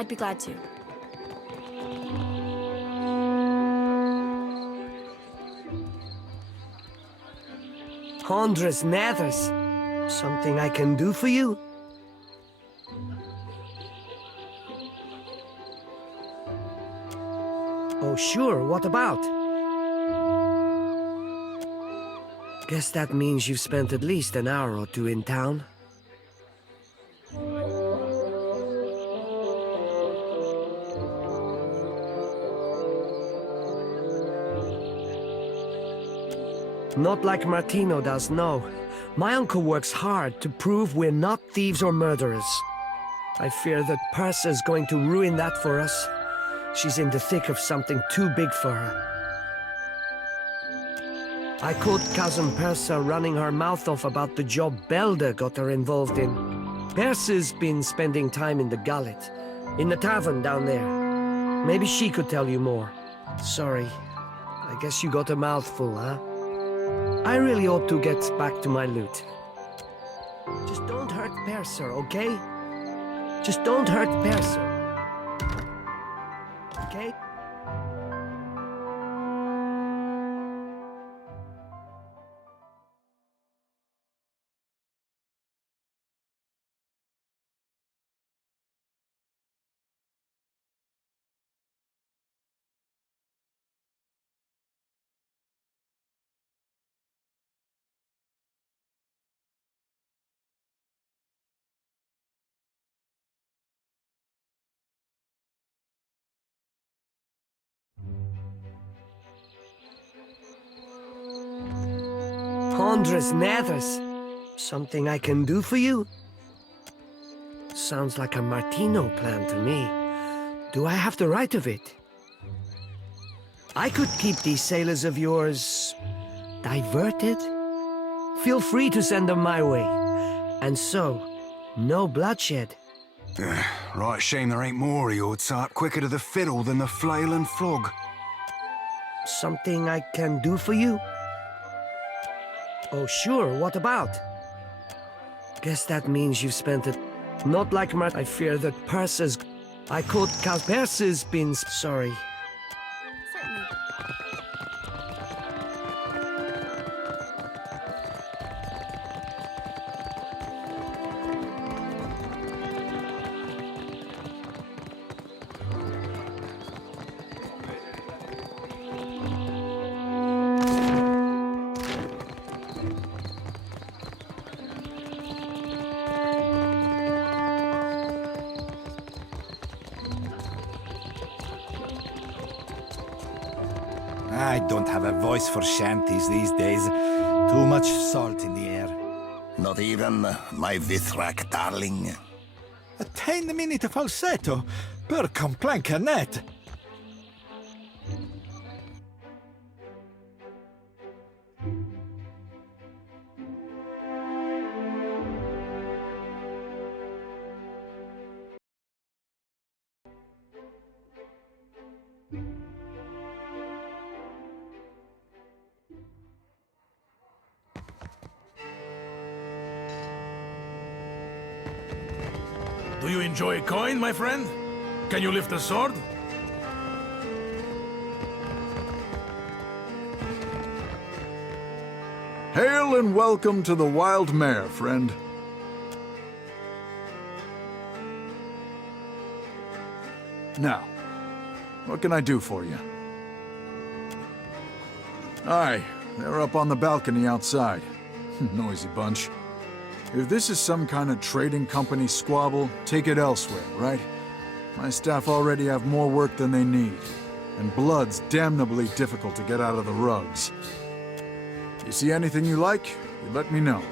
I'd be glad to. Hundreds Nethers. Something I can do for you? Oh, sure. What about? Guess that means you've spent at least an hour or two in town. Not like Martino does, no. My uncle works hard to prove we're not thieves or murderers. I fear that Persa's going to ruin that for us. She's in the thick of something too big for her. I caught cousin Persa running her mouth off about the job Belder got her involved in. Persa's been spending time in the gullet, in the tavern down there. Maybe she could tell you more. Sorry, I guess you got a mouthful, huh? I really ought to get back to my loot. Just don't hurt Persa, okay? Just don't hurt Persa. Okay? Hundreds Nethers. Something I can do for you? Sounds like a Martino plan to me. Do I have the right of it? I could keep these sailors of yours diverted. Feel free to send them my way. And so, no bloodshed. Right shame there ain't more of your type quicker to the fiddle than the flail and flog. Something I can do for you? Oh, sure. What about? Guess that means you've spent it. Not like I fear that Persa's... I caught Persa's been... Sorry. Certainly. I don't have a voice for shanties these days. Too much salt in the air. Not even my Vithrak darling. A tiny minute falsetto per complancanet. Do you enjoy a coin, my friend? Can you lift a sword? Hail and welcome to the Wild Mare, friend. Now, what can I do for you? Aye, they're up on the balcony outside. Noisy bunch. If this is some kind of trading company squabble, take it elsewhere, right? My staff already have more work than they need, and blood's damnably difficult to get out of the rugs. You see anything you like, you let me know.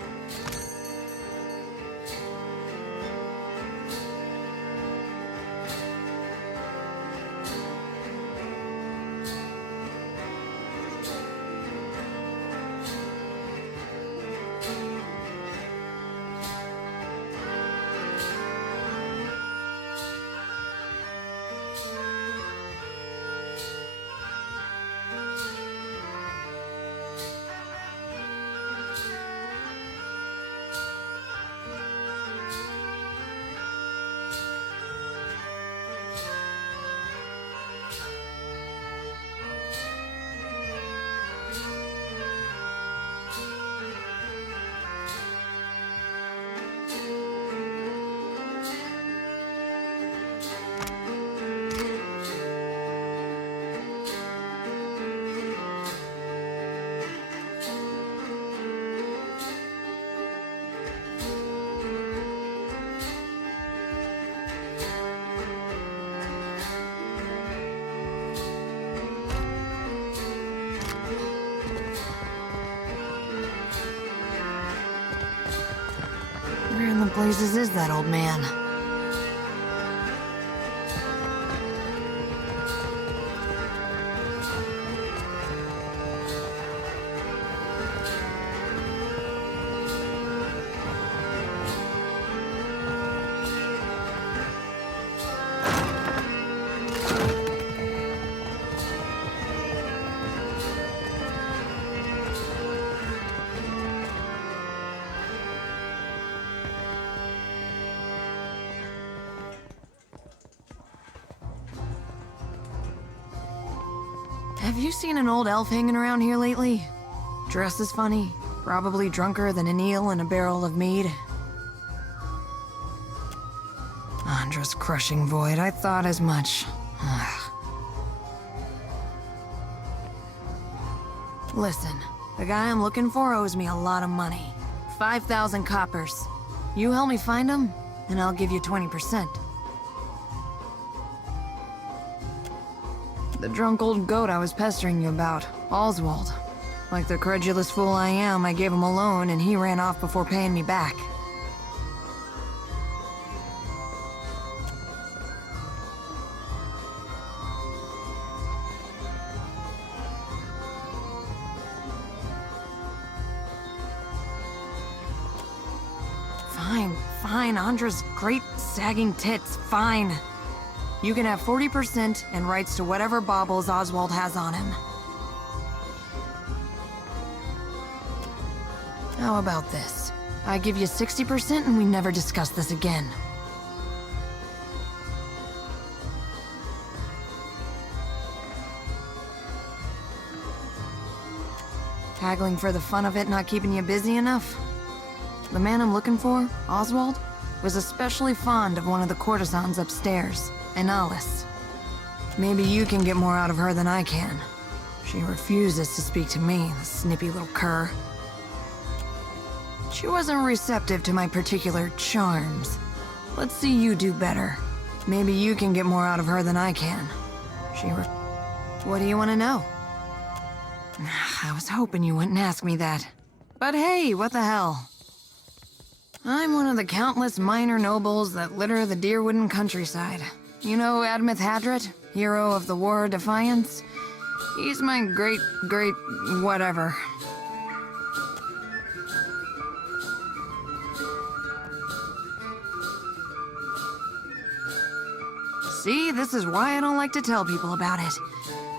places is that old man? Have you seen an old elf hanging around here lately? Dressed as funny, probably drunker than an eel in a barrel of mead. Andra's crushing void, I thought as much. Listen, the guy I'm looking for owes me a lot of money. 5,000 coppers. You help me find him, and I'll give you 20%. The drunk old goat I was pestering you about, Oswald. Like the credulous fool I am, I gave him a loan and he ran off before paying me back. Fine, Andra's great sagging tits, fine. You can have 40% and rights to whatever baubles Oswald has on him. How about this? I give you 60% and we never discuss this again. Haggling for the fun of it not keeping you busy enough? The man I'm looking for, Oswald, was especially fond of one of the courtesans upstairs, Alice. Maybe you can get more out of her than I can. She refuses to speak to me, the snippy little cur. She wasn't receptive to my particular charms. Let's see you do better. Maybe you can get more out of her than I can. What do you want to know? I was hoping you wouldn't ask me that. But hey, what the hell? I'm one of the countless minor nobles that litter the Deerwooden countryside. You know Admeth Hadret, hero of the War of Defiance? He's my great whatever. See, this is why I don't like to tell people about it.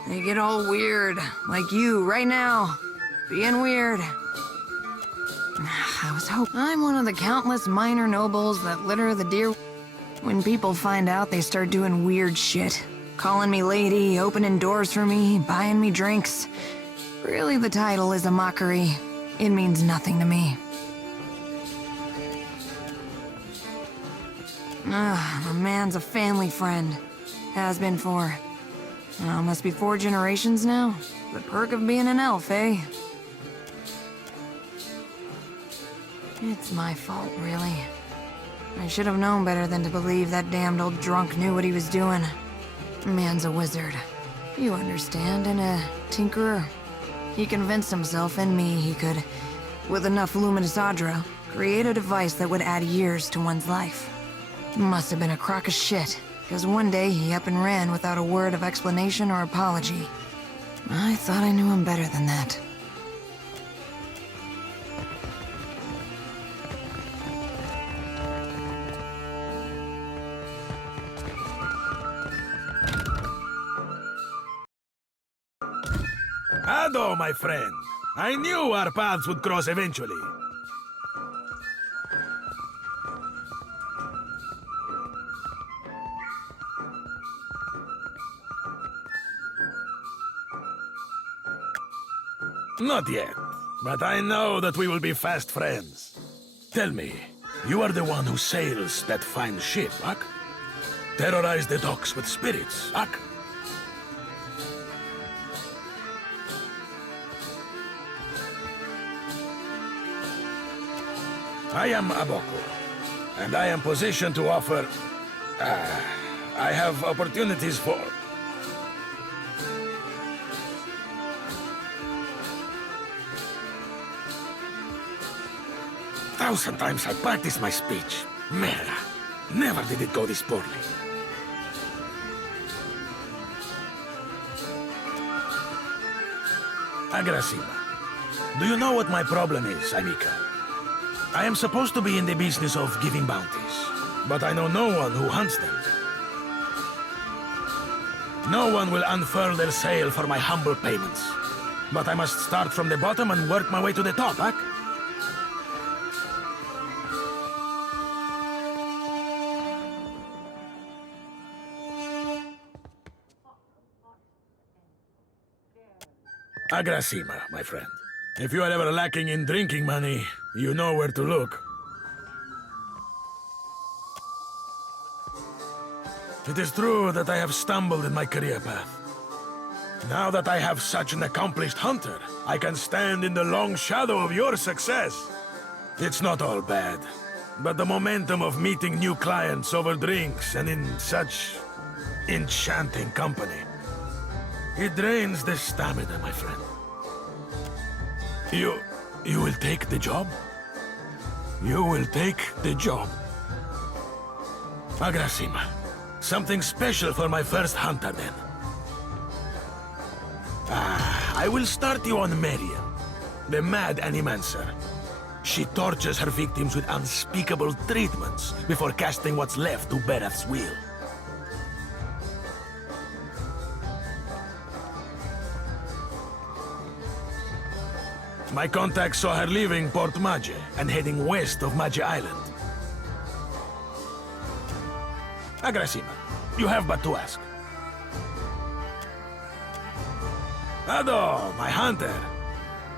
They get all weird, like you right now, being weird. I was hoping I'm one of the countless minor nobles that litter the deer. When people find out, they start doing weird shit. Calling me lady, opening doors for me, buying me drinks. Really, the title is a mockery. It means nothing to me. The man's a family friend. Has been for... must be 4 generations now. The perk of being an elf, eh? It's my fault, really. I should have known better than to believe that damned old drunk knew what he was doing. Man's a wizard. You understand, and a tinkerer. He convinced himself and me he could, with enough luminous Adra, create a device that would add years to one's life. Must have been a crock of shit, because one day he up and ran without a word of explanation or apology. I thought I knew him better than that. Ado, my friend. I knew our paths would cross eventually. Not yet, but I know that we will be fast friends. Tell me, you are the one who sails that fine ship, Ak? Terrorize the docks with spirits, Ak? I am Aboko, and I am positioned to offer... I have opportunities for... 1,000 times I practiced my speech. Merda. Never did it go this poorly. Agrasima, do you know what my problem is, Anika? I am supposed to be in the business of giving bounties, but I know no one who hunts them. No one will unfurl their sail for my humble payments. But I must start from the bottom and work my way to the top, huh? Agrasima, my friend. If you are ever lacking in drinking money, you know where to look. It is true that I have stumbled in my career path. Now that I have such an accomplished hunter, I can stand in the long shadow of your success. It's not all bad, but the momentum of meeting new clients over drinks and in such enchanting company, it drains the stamina, my friend. You will take the job? You will take the job. Agrasima, something special for my first hunter then. I will start you on Miriam, the mad animancer. She tortures her victims with unspeakable treatments before casting what's left to Bereth's will. My contact saw her leaving Port Mage and heading west of Mage Island. Agrasima, you have but to ask. Ado, my hunter.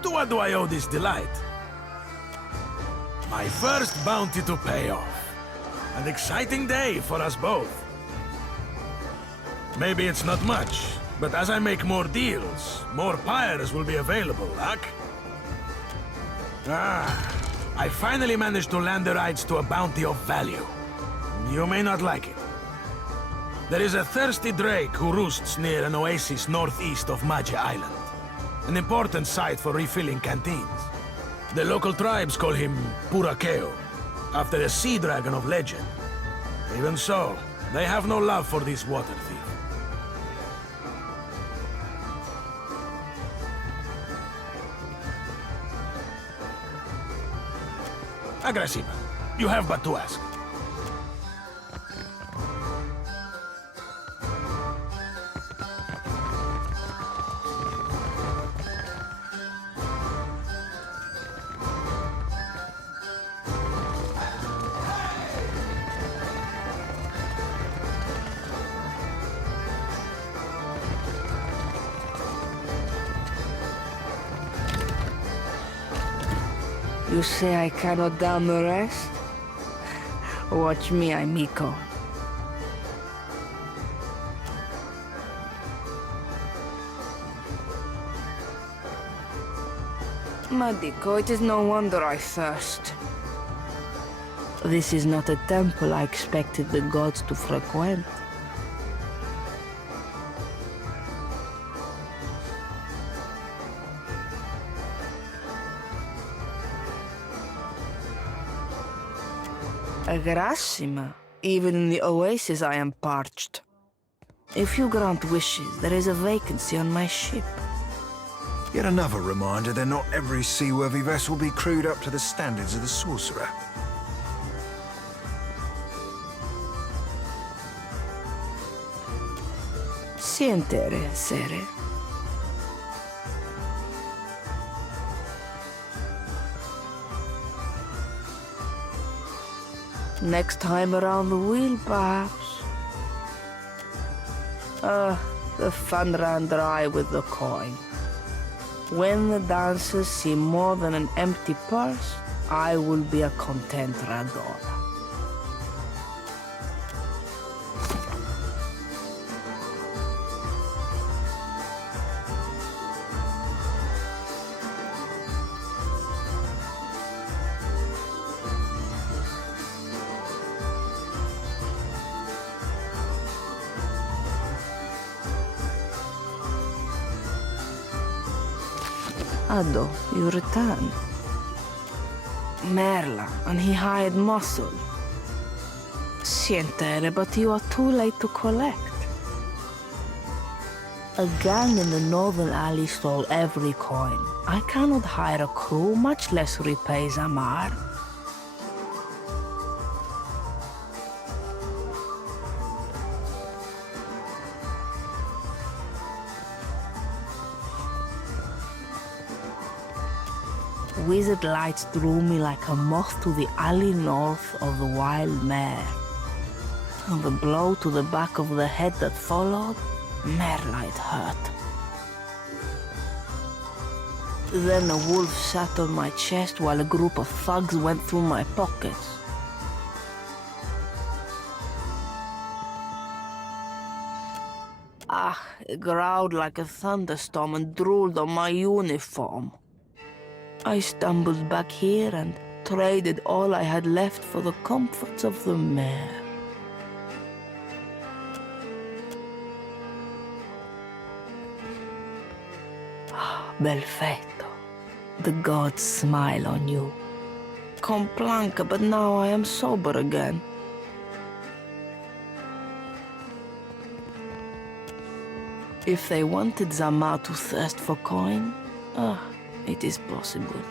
To what do I owe this delight? My first bounty to pay off. An exciting day for us both. Maybe it's not much, but as I make more deals, more pyres will be available, Ak. I finally managed to land the rights to a bounty of value. You may not like it. There is a thirsty drake who roosts near an oasis northeast of Mage Island. An important site for refilling canteens. The local tribes call him Purakeo, after a sea dragon of legend. Even so, they have no love for this water thief. Agrasima, you have but to ask. You say I cannot down the rest? Watch me, amico. Madico, it is no wonder I thirst. This is not a temple I expected the gods to frequent. Agrasima, even in the oasis I am parched. If you grant wishes, there is a vacancy on my ship. Yet another reminder that not every seaworthy vessel be crewed up to the standards of the sorcerer. Sientere, sere. Next time around the wheel, perhaps. The fun ran dry with the coin. When the dancers see more than an empty purse, I will be a content rador. Ado, you return. Merla, and he hired muscle. Sientere, but you are too late to collect. A gang in the northern alley stole every coin. I cannot hire a crew, much less repay Zamar. Wizard lights drew me like a moth to the alley north of the wild mare. And the blow to the back of the head that followed, Merla, it hurt. Then a wolf sat on my chest while a group of thugs went through my pockets. It growled like a thunderstorm and drooled on my uniform. I stumbled back here and traded all I had left for the comforts of the mare. Belfetto, the gods smile on you. Complanca, but now I am sober again. If they wanted Zamar to thirst for coin, it is possible.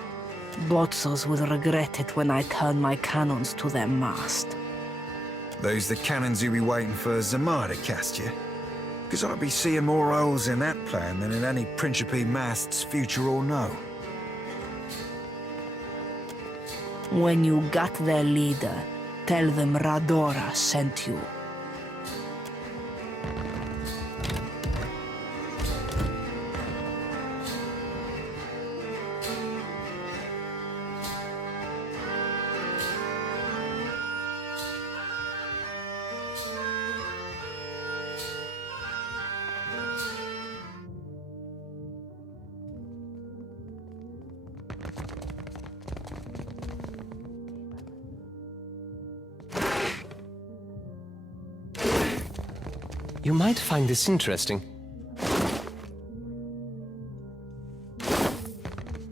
Botzos will regret it when I turn my cannons to their mast. Those the cannons you be waiting for Zamar to cast you? Because I'd be seeing more holes in that plan than in any Principe mast's future or no. When you got their leader, tell them Radora sent you. You might find this interesting.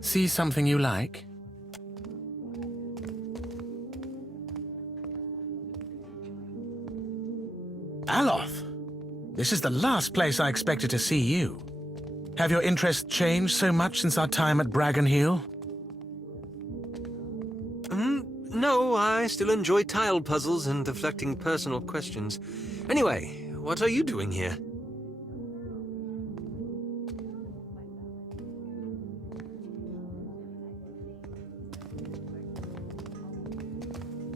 See something you like? Aloth! This is the last place I expected to see you. Have your interests changed so much since our time at Bragan Hill? No, I still enjoy tile puzzles and deflecting personal questions. Anyway, what are you doing here?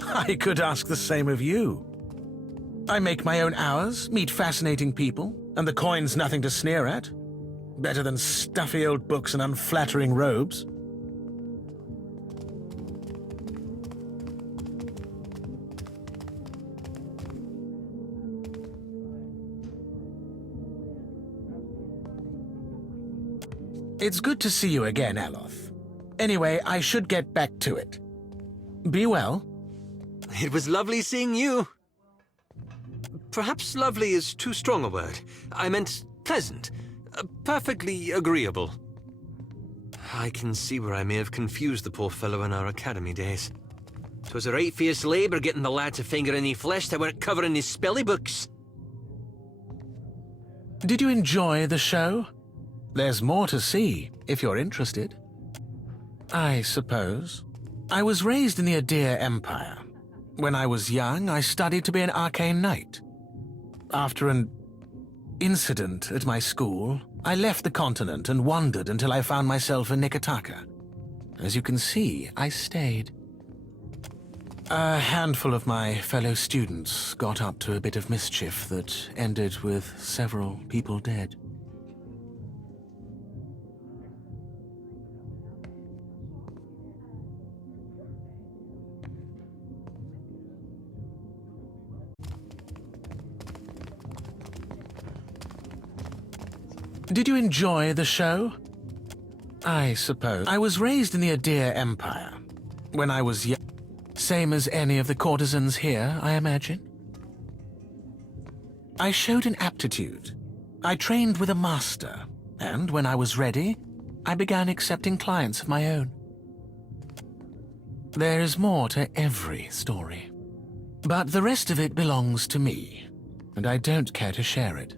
I could ask the same of you. I make my own hours, meet fascinating people, and the coin's nothing to sneer at. Better than stuffy old books and unflattering robes. It's good to see you again, Aloth. Anyway, I should get back to it. Be well. It was lovely seeing you. Perhaps lovely is too strong a word. I meant pleasant. Perfectly agreeable. I can see where I may have confused the poor fellow in our academy days. 'Twas a right fierce labour getting the lad to finger any flesh that weren't covering his spelly books. Did you enjoy the show? There's more to see, if you're interested. I suppose. I was raised in the Adir Empire. When I was young, I studied to be an arcane knight. After an incident at my school, I left the continent and wandered until I found myself in Nikotaka. As you can see, I stayed. A handful of my fellow students got up to a bit of mischief that ended with several people dead. Did you enjoy the show? I suppose. I was raised in the Adir Empire. When I was young, same as any of the courtesans here, I imagine. I showed an aptitude. I trained with a master, and when I was ready, I began accepting clients of my own. There's more to every story. But the rest of it belongs to me, and I don't care to share it.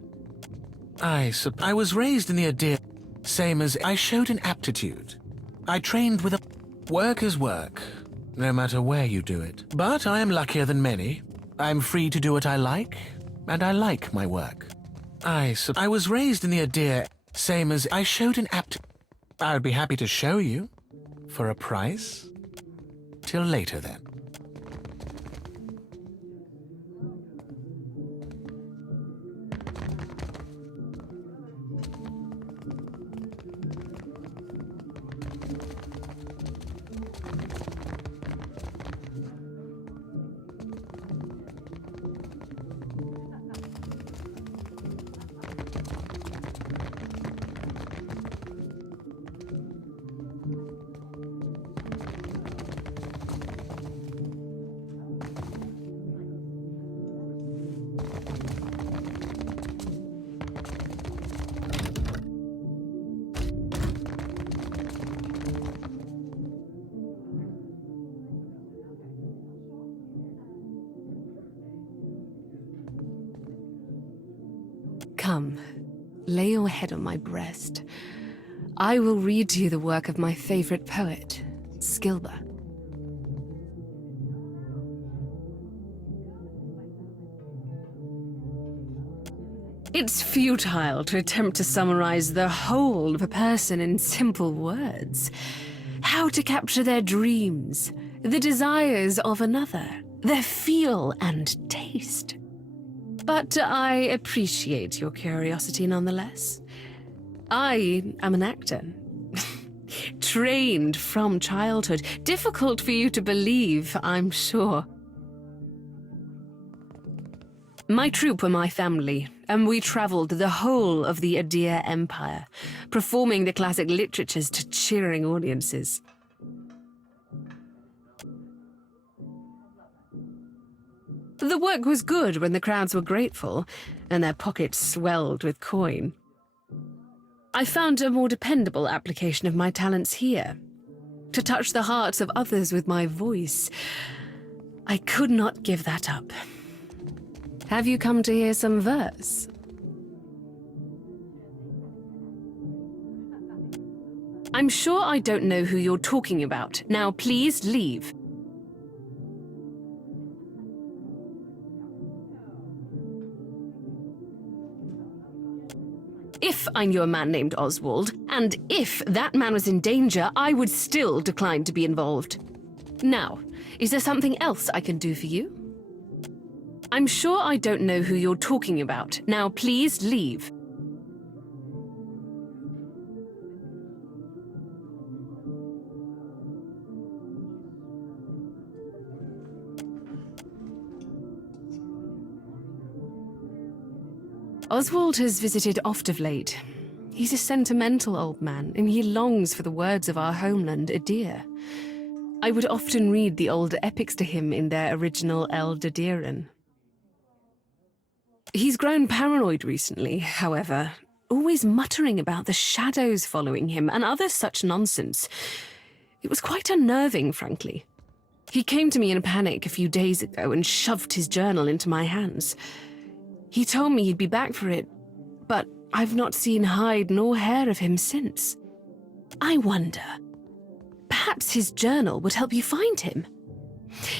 I was raised in the Adir, same as I showed an aptitude. I trained with a work is work, no matter where you do it. But I am luckier than many. I'm free to do what I like, and I like my work. I was raised in the Adir, same as I showed an aptitude. I would be happy to show you, for a price. Till later, then. Come, lay your head on my breast. I will read to you the work of my favorite poet, Skilba. It's futile to attempt to summarize the whole of a person in simple words. How to capture their dreams, the desires of another, their feel and taste. But I appreciate your curiosity nonetheless. I am an actor. Trained from childhood. Difficult for you to believe, I'm sure. My troupe were my family, and we traveled the whole of the Adir Empire, performing the classic literatures to cheering audiences. The work was good when the crowds were grateful, and their pockets swelled with coin. I found a more dependable application of my talents here. To touch the hearts of others with my voice. I could not give that up. Have you come to hear some verse? I'm sure I don't know who you're talking about. Now please leave. If I knew a man named Oswald, and if that man was in danger, I would still decline to be involved. Now, is there something else I can do for you? I'm sure I don't know who you're talking about. Now please leave. Oswald has visited oft of late. He's a sentimental old man, and he longs for the words of our homeland, Adir. I would often read the old epics to him in their original Eldadiran. He's grown paranoid recently, however, always muttering about the shadows following him and other such nonsense. It was quite unnerving, frankly. He came to me in a panic a few days ago and shoved his journal into my hands. He told me he'd be back for it, but I've not seen hide nor hair of him since. I wonder, perhaps his journal would help you find him.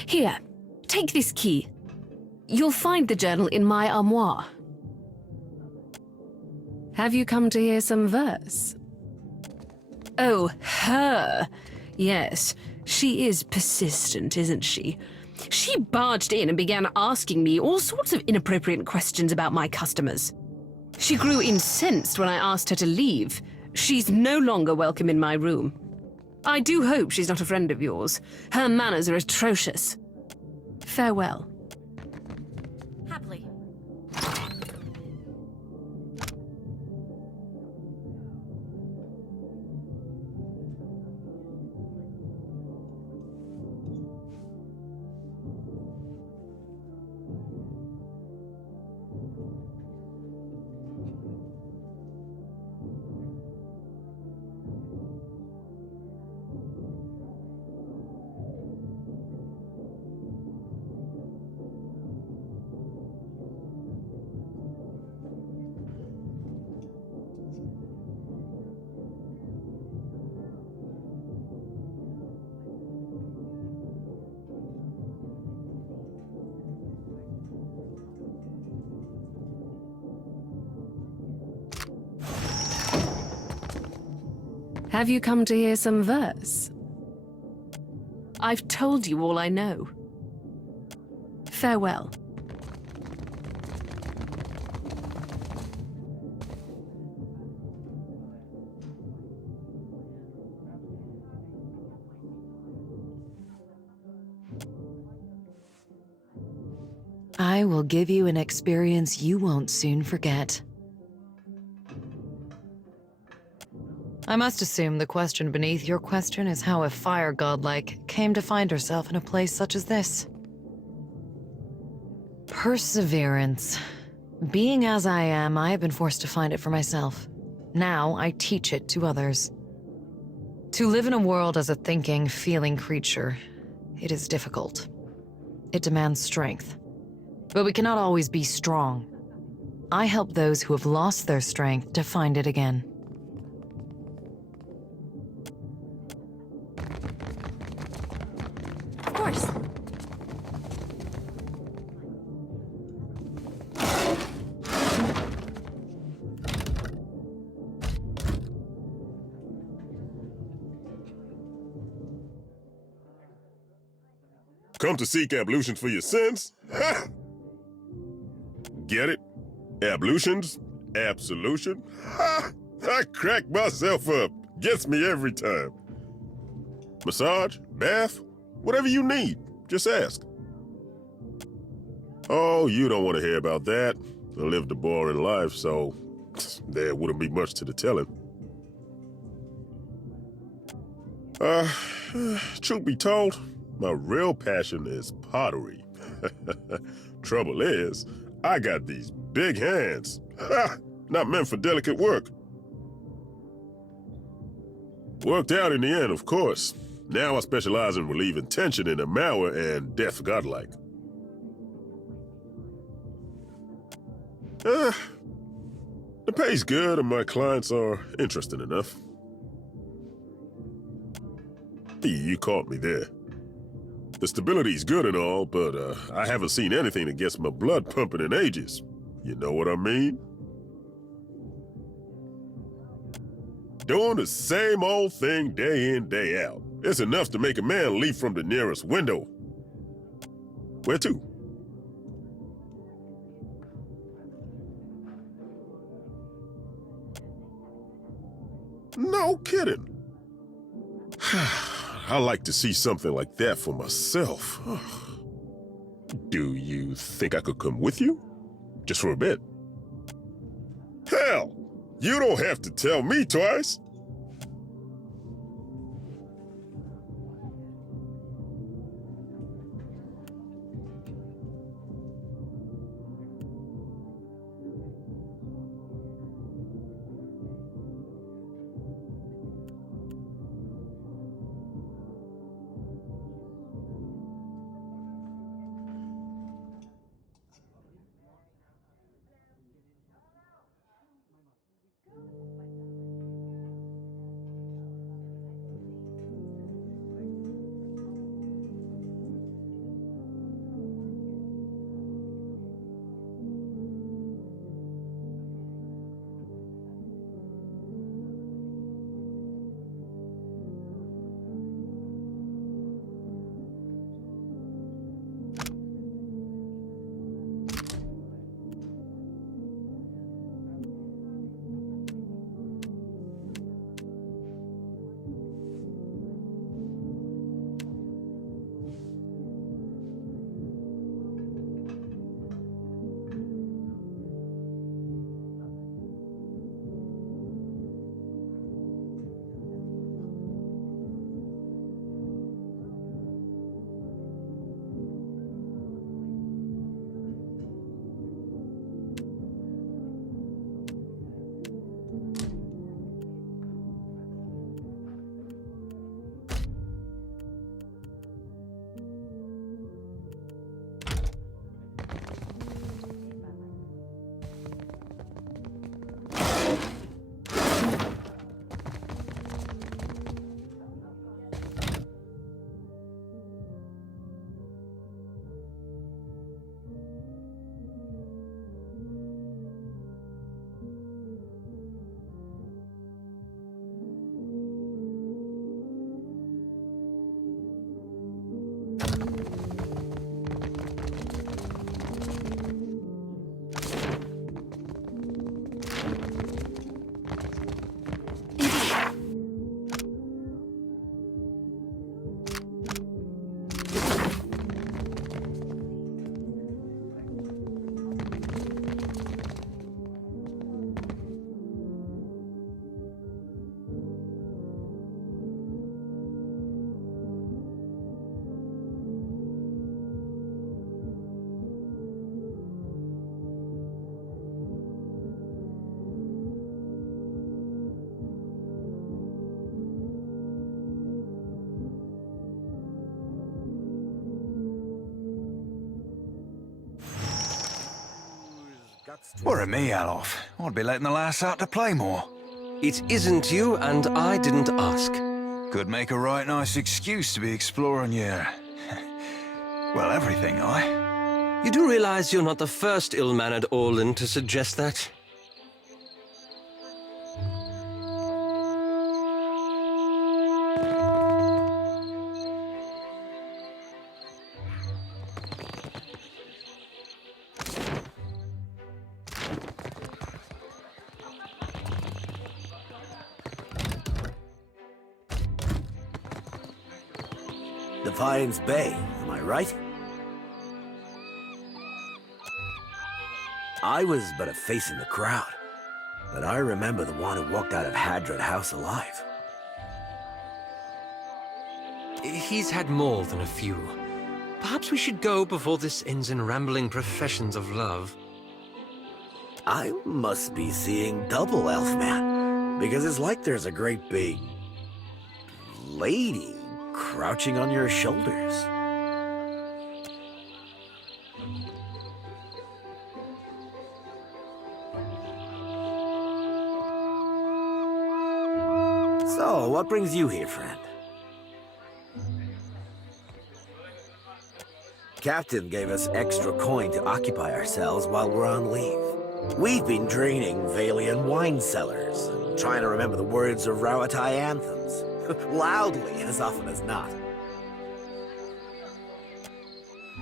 Here, take this key. You'll find the journal in my armoire. Have you come to hear some verse? Oh, her. Yes, she is persistent, isn't she? She barged in and began asking me all sorts of inappropriate questions about my customers. She grew incensed when I asked her to leave. She's no longer welcome in my room. I do hope she's not a friend of yours. Her manners are atrocious. Farewell. Happily. Have you come to hear some verse? I've told you all I know. Farewell. I will give you an experience you won't soon forget. I must assume the question beneath your question is how a fire godlike came to find herself in a place such as this. Perseverance. Being as I am, I have been forced to find it for myself. Now I teach it to others. To live in a world as a thinking, feeling creature, it is difficult. It demands strength. But we cannot always be strong. I help those who have lost their strength to find it again. Of course. Come to seek ablutions for your sins? Ha! Get it? Ablutions? Absolution? Ha! I crack myself up. Gets me every time. Massage? Bath? Whatever you need. Just ask. Oh, you don't want to hear about that. I lived a boring life, so there wouldn't be much to the telling. Truth be told, my real passion is pottery. Trouble is, I got these big hands. Ha! Not meant for delicate work. Worked out in the end, of course. Now I specialize in relieving tension in a Mauer and death godlike. The pay's good and my clients are interesting enough. You caught me there. The stability's good and all, but I haven't seen anything that gets my blood pumping in ages. You know what I mean? Doing the same old thing day in, day out. It's enough to make a man leap from the nearest window. Where to? No kidding. I like to see something like that for myself. Do you think I could come with you? Just for a bit? Hell, you don't have to tell me twice. Worry me, Alof. I'd be letting the lass out to play more. It isn't you, and I didn't ask. Could make a right nice excuse to be exploring your... well, everything, You do realize you're not the first ill-mannered Orlan to suggest that? Defiance Bay, am I right? I was but a face in the crowd, but I remember the one who walked out of Hadron House alive. He's had more than a few. Perhaps we should go before this ends in rambling professions of love. I must be seeing double, Elfman, because it's like there's a great big... lady crouching on your shoulders. So, what brings you here, friend? Captain gave us extra coin to occupy ourselves while we're on leave. We've been draining Valian wine cellars and trying to remember the words of Rauatai anthems. Loudly, as often as not.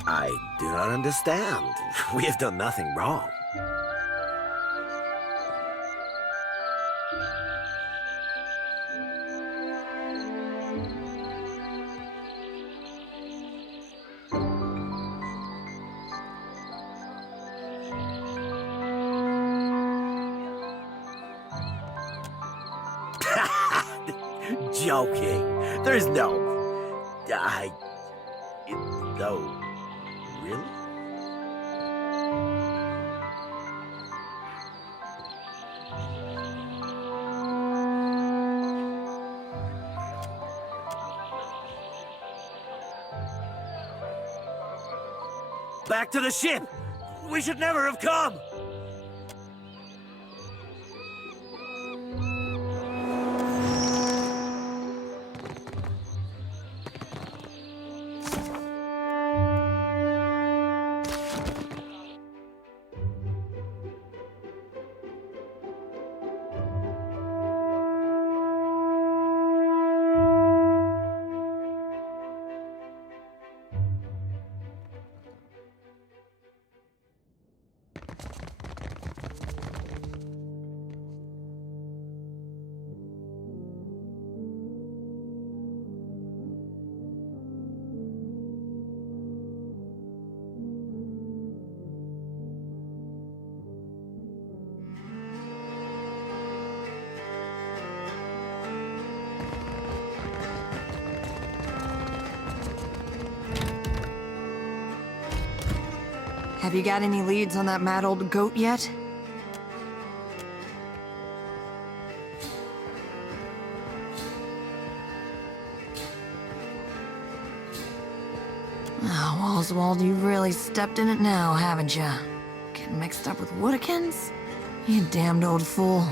I do not understand. We have done nothing wrong. Joking. There's no... No. Really? Back to the ship! We should never have come! Have you got any leads on that mad old goat yet? Oh, Oswald, you really stepped in it now, haven't you? Getting mixed up with Woodikins? You damned old fool.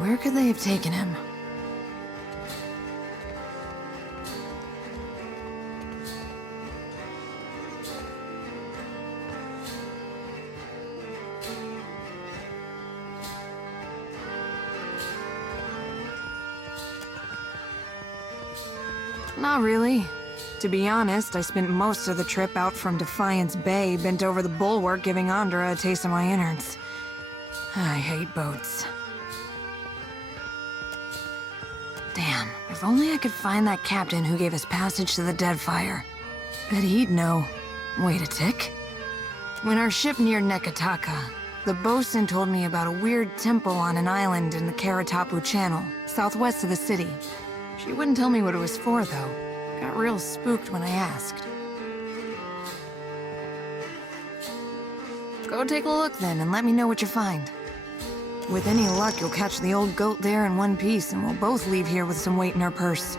Where could they have taken him? Not really. To be honest, I spent most of the trip out from Defiance Bay bent over the bulwark giving Andra a taste of my innards. I hate boats. Damn, if only I could find that captain who gave us passage to the Deadfire. Bet he'd know. Wait a tick. When our ship neared Nekataka, the bosun told me about a weird temple on an island in the Karatapu Channel, southwest of the city. She wouldn't tell me what it was for, though. Got real spooked when I asked. Go take a look then, and let me know what you find. With any luck, you'll catch the old goat there in one piece, and we'll both leave here with some weight in our purse.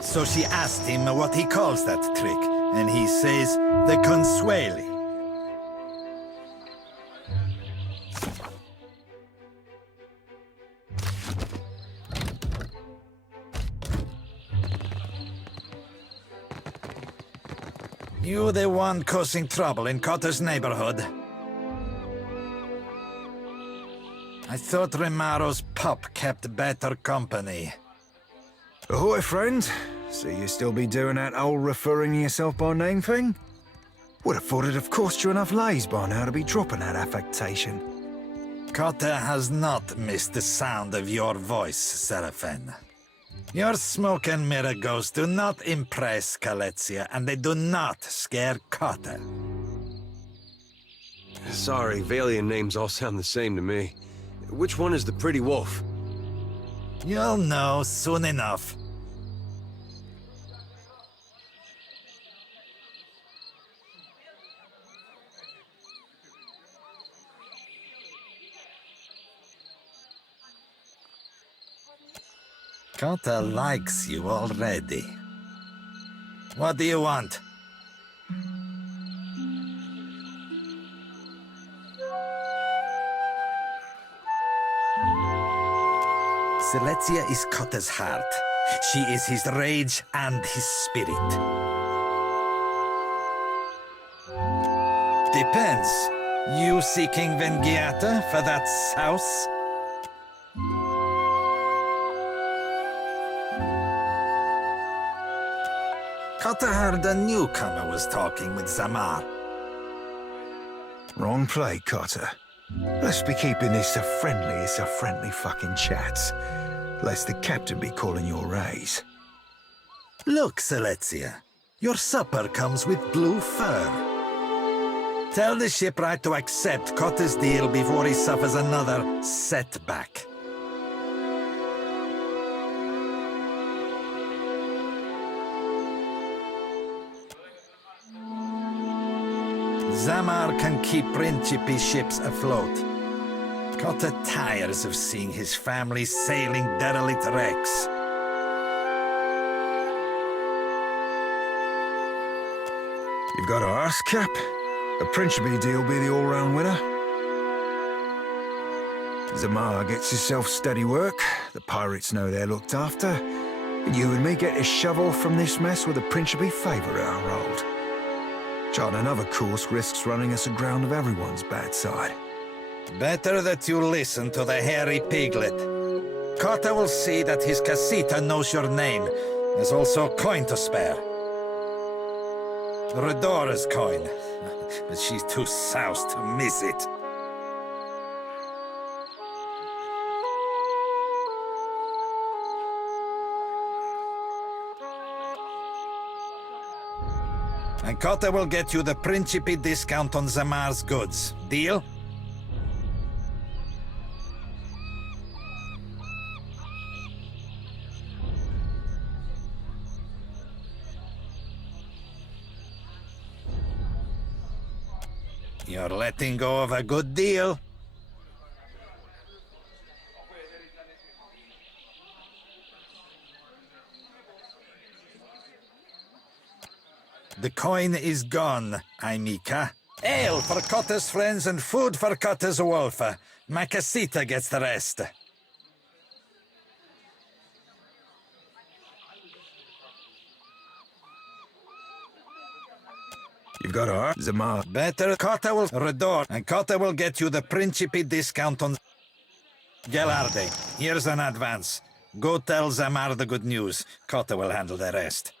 So she asked him what he calls that trick, and he says, the consueli. You the one causing trouble in Cotter's neighborhood? I thought Remaro's pup kept better company. Ahoy, friend. So you still be doing that old referring to yourself by name thing? Would have thought it'd have cost you enough lays by now to be dropping that affectation. Cotter has not missed the sound of your voice, Seraphin. Your smoke and mirror ghosts do not impress Kaletzia, and they do not scare Cotter. Sorry, Valian names all sound the same to me. Which one is the pretty wolf? You'll know soon enough. Cotter likes you already. What do you want? Siletzia is Cotter's heart. She is his rage and his spirit. Depends. You seeking Vengiata for that souse? Cotter heard a newcomer was talking with Zamar. Wrong play, Cotter. Let's be keeping this a friendly fucking chat. Lest the captain be calling your raise. Look, Siletzia, your supper comes with blue fur. Tell the shipwright to accept Cotter's deal before he suffers another setback. Zamar can keep Principe ships afloat. Cotter tires of seeing his family sailing derelict wrecks. You've got to ask, Cap. A Principe deal be the all-round winner? Zamar gets himself steady work, the pirates know they're looked after, and you and me get to shove off from this mess with a Principe favour at our hold. Charting another course risks running us aground of everyone's bad side. Better that you listen to the hairy piglet. Cotter will see that his casita knows your name. There's also a coin to spare. Redora's coin, but she's too soused to miss it. And Cotter will get you the Principe discount on Zamar's goods. Deal? You're letting go of a good deal. The coin is gone, Aimika. Ale for Cotter's friends and food for Cotter's wolf. Makasita gets the rest. You've got her, Zamar. Better Cotter will redor, and Cotter will get you the Principe discount on... Gelarde, here's an advance. Go tell Zamar the good news. Cotter will handle the rest.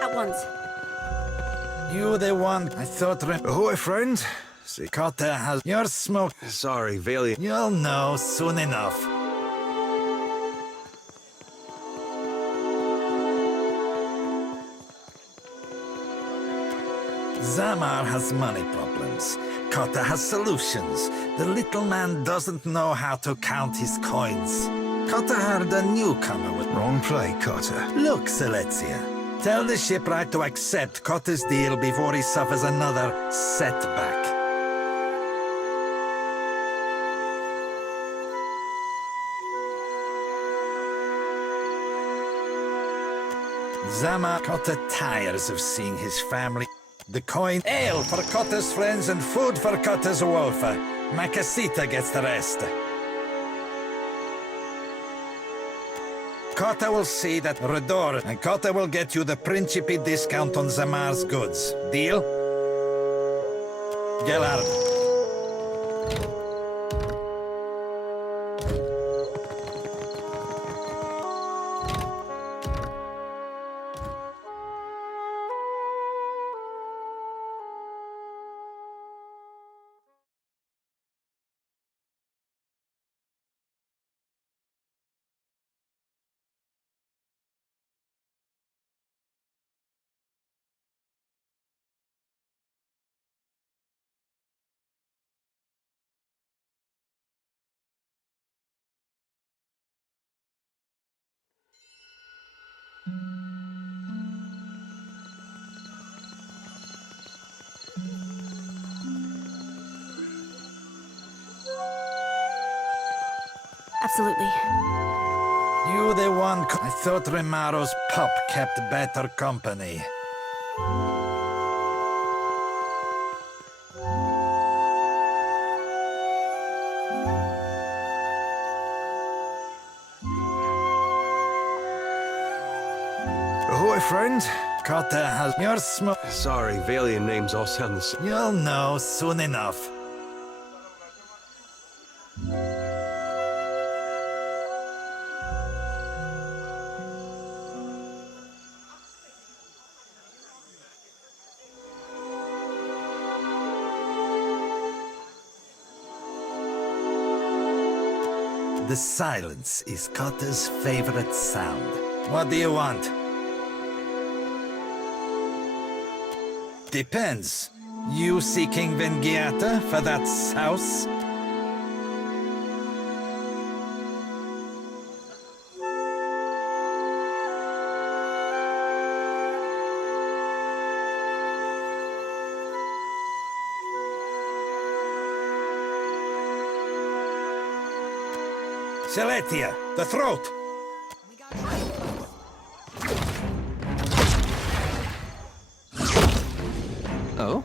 At once. You the one I thought... Ahoy, friend. See, Cotter has... Your smoke... Sorry, Valiant. You'll know soon enough. Zamar has money problems. Cotter has solutions. The little man doesn't know how to count his coins. Cotter heard a newcomer with... Wrong play, Cotter. Look, Silesia. Tell the shipwright to accept Cotter's deal before he suffers another setback. Zamar Cotter tires of seeing his family. The coin, ale for Cotter's friends and food for Cotter's wolf. Makasita gets the rest. Cotter will see that Redor, and Cotter will get you the Principe discount on Zamar's goods. Deal? Gelard. Absolutely. You the one... I thought Rimaro's pup kept better company. Ahoy, friend. Cotter has... Your smoke... Sorry, Valiant names all sound the same. You'll know soon enough. The silence is Cotter's favorite sound. What do you want? Depends. You seeking Vengiata for that souse? Celetia, the throat! Oh?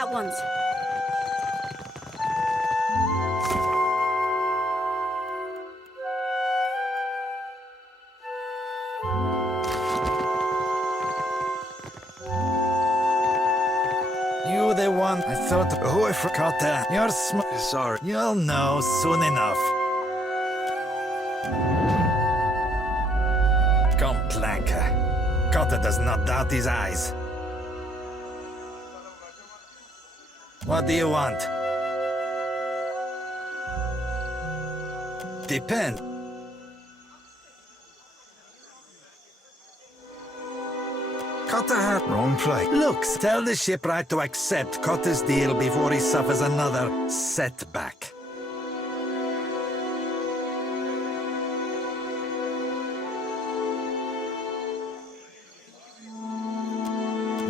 At once. You the one I thought... Oh, I forgot that. You're Sorry. You'll know soon enough. Come, Planka. Cotta does not doubt his eyes. What do you want? Depend. Cotta had... Wrong place. Look, tell the shipwright to accept Cotta's deal before he suffers another setback.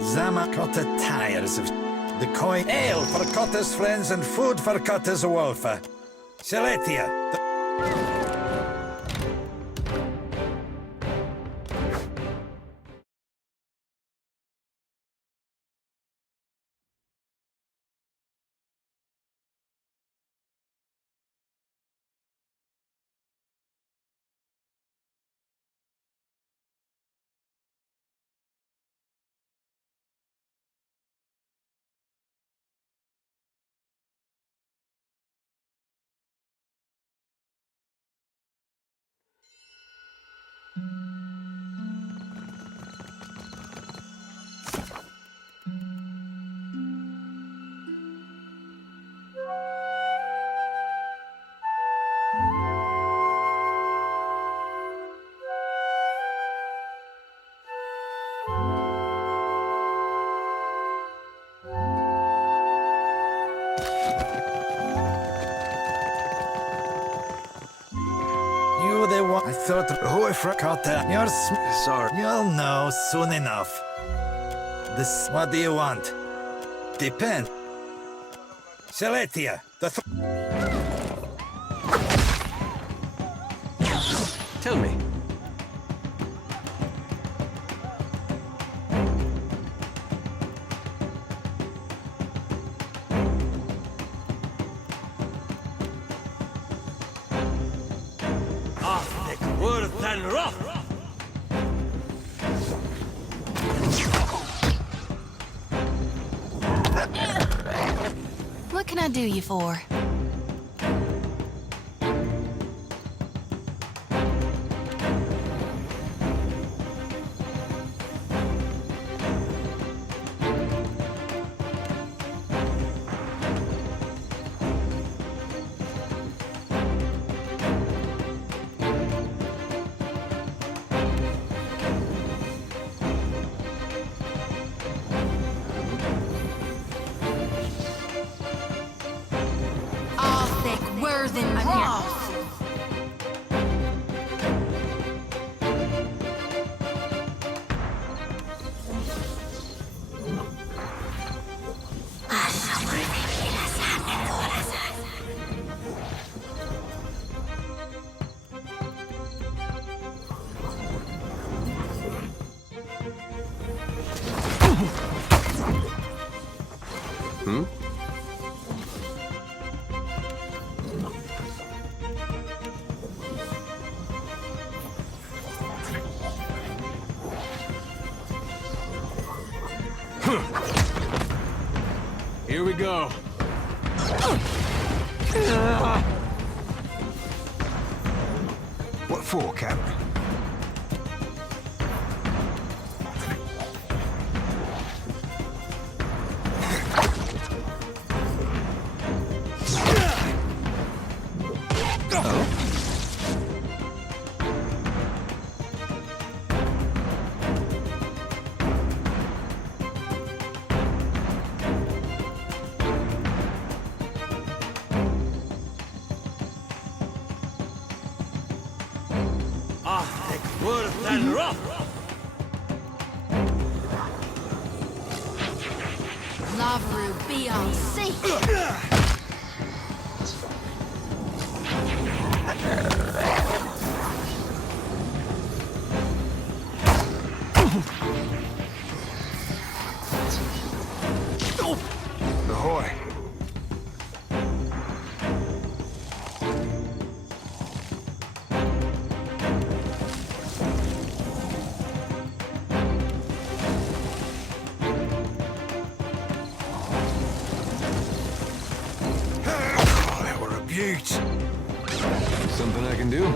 Zama Cotta tires of the coin. Ale for Cotta's friends and food for Cotta's welfare. Celetia. You the one I thought... Oh, I forgot that. You're Sorry. You'll know soon enough. This... What do you want? Depend. Celetia, the... Tell me. What can I do you for? Here we go. What for, Cap? Lavru, be on sea. Ahoy. Oh, that were a beaut. Something I can do?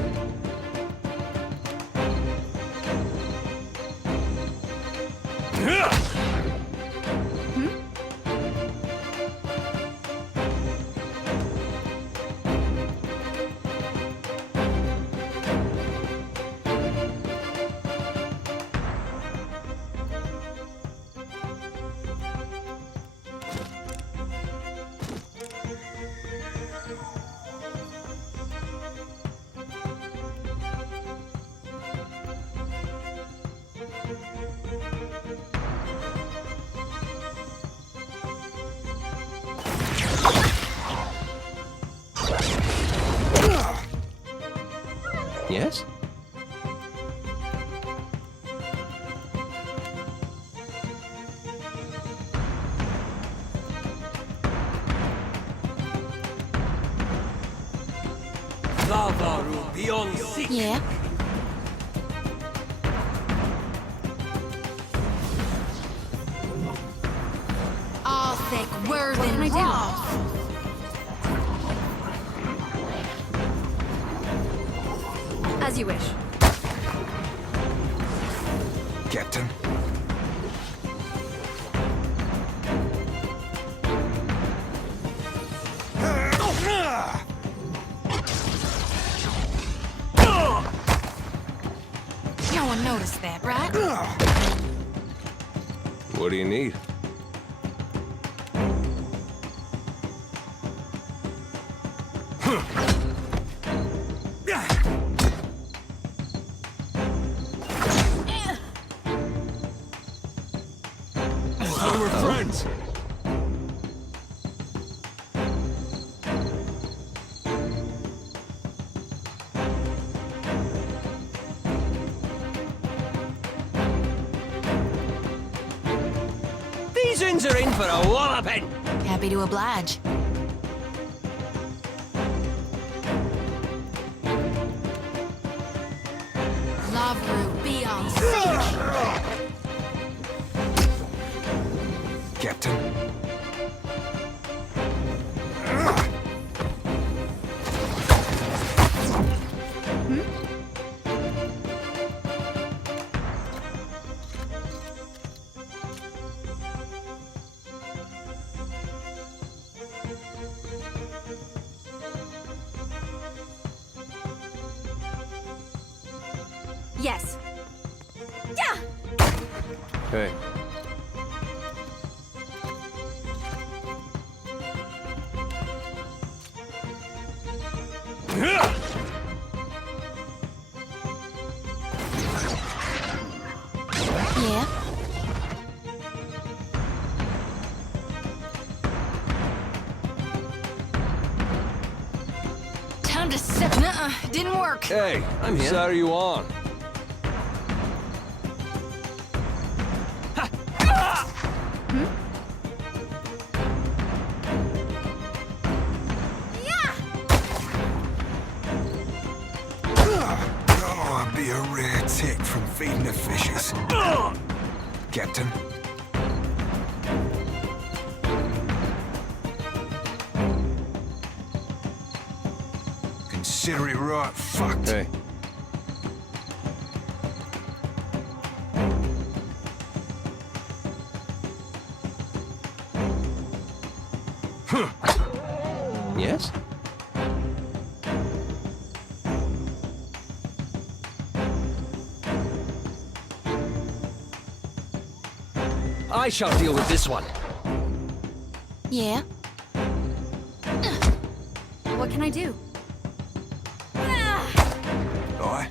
Yes? Yeah? Arthek, Worthen, What can I do? Roth. As you wish. Captain. No one noticed that, right? What do you need? So we're friends. These uns are in for a walloping. Happy to oblige. Lavru, be on sea. Captain. Yes. Yeah! Hey. Yeah? Time to set. Nuh-uh, didn't work. Hey, I'm here. Side are you on? Oh, I'd be a rare tick from feeding the fishes. Captain. consider it right fucked. Hey. Yes? I shall deal with this one. Yeah? What can I do? Aye.